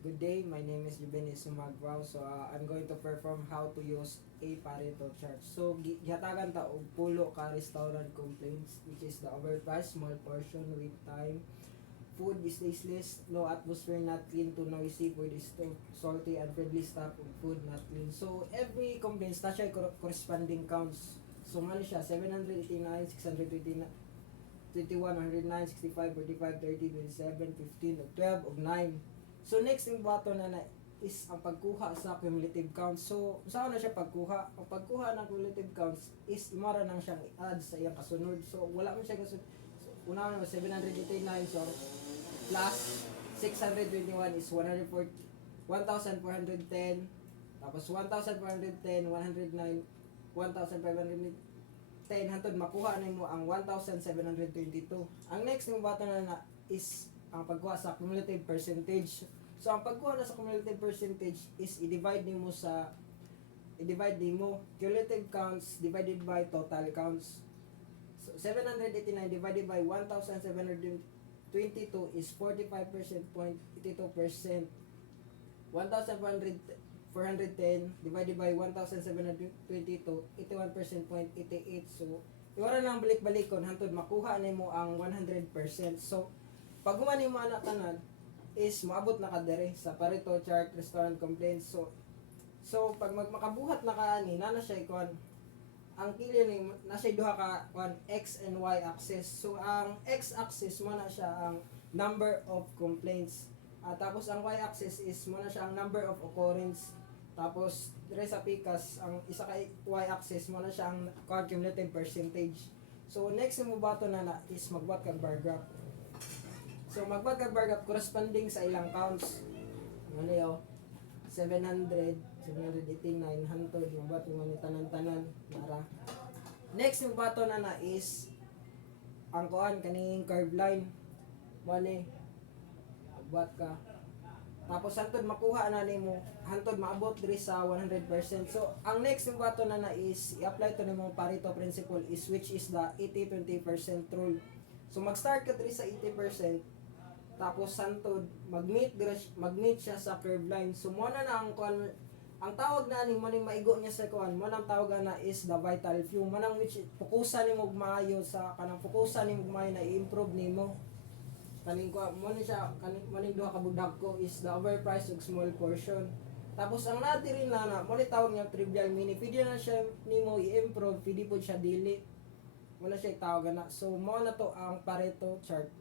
Good day, my name is Jubenis Sumagwao. So I'm going to perform how to use a Pareto chart. So gihatagan ta og pulo ka restaurant complaints, which is the overpriced, small portion, wait time, food is tasteless, no atmosphere, not clean to noisy, food is too salty, unfriendly staff, food not clean. So every complaints na siya corresponding counts. So ano siya, 789, 629, 21, 109, 65, 45, 30, 27, 15, 12, og 9. So next yung button na is ang pagkuha sa cumulative counts. So saan na siya pagkuha? Ang pagkuha ng cumulative counts is imara nang siyang i-add sa iyang kasunod. So wala mo siya kasunod. So, una na 789, so plus 621 is 140, 1,410, tapos 1,410, 109, 1,510 hantod makuha na mo ang 1,722. Ang next ng button na is ang pagkuha sa cumulative percentage. So ang pagkuha na sa cumulative percentage is i-divide nimo cumulative counts divided by total counts. So 789 divided by 1,722 is 45.82%. 1,410 divided by 1,722, 81.88%. So iwara nang balik-balikon hantod makuha nimo ang 100%. So pag humani mo anak tanan is maabot na ka dere sa Pareto chart restaurant complaints. So pag makabuhat na ka ni na siya ikuan ang kili ni na siya duha ka kuan x and y axis. So ang x axis mo na siya ang number of complaints. Tapos ang y axis is mo na siya ang number of occurrence. Tapos dire sa pikas ang isa kay y axis mo na siya ang cumulative percentage. So next mo bato na is magbuhat kag bar graph. So magbuhat kag bar graph corresponding sa ilang counts. Ano yo? 700, 789, 900, magbuhat mo ni tanan-tanan nara. Next yung bato na is ang kuan kaning curve line. Mani magbuhat ka. Tapos hantod makuha na nimo, hantod maabot diri sa 100%. So ang next yung bato na is i-apply to nimo Pareto principle is which is the 80-20% rule. So mag-start ka diri sa 80%. Tapos santod mag-meet siya sa curve line. So mo na ang kuan ang tawag na ni mo ning maigo niya sa kuan mo nang tawag na is the vital few. Manang which fokusan nimo maayo sa kanang fokusan nimo maayo na i-improve nimo. Kaning kuan mo ni siya kaning maning duha ka budak ko is the overpriced ug small portion. Tapos ang natiri na mo ni tawag niya trivial mini. Pwede na siya nimo i-improve, pwede po siya dili. Wala siya tawag na. So mo na to ang Pareto chart.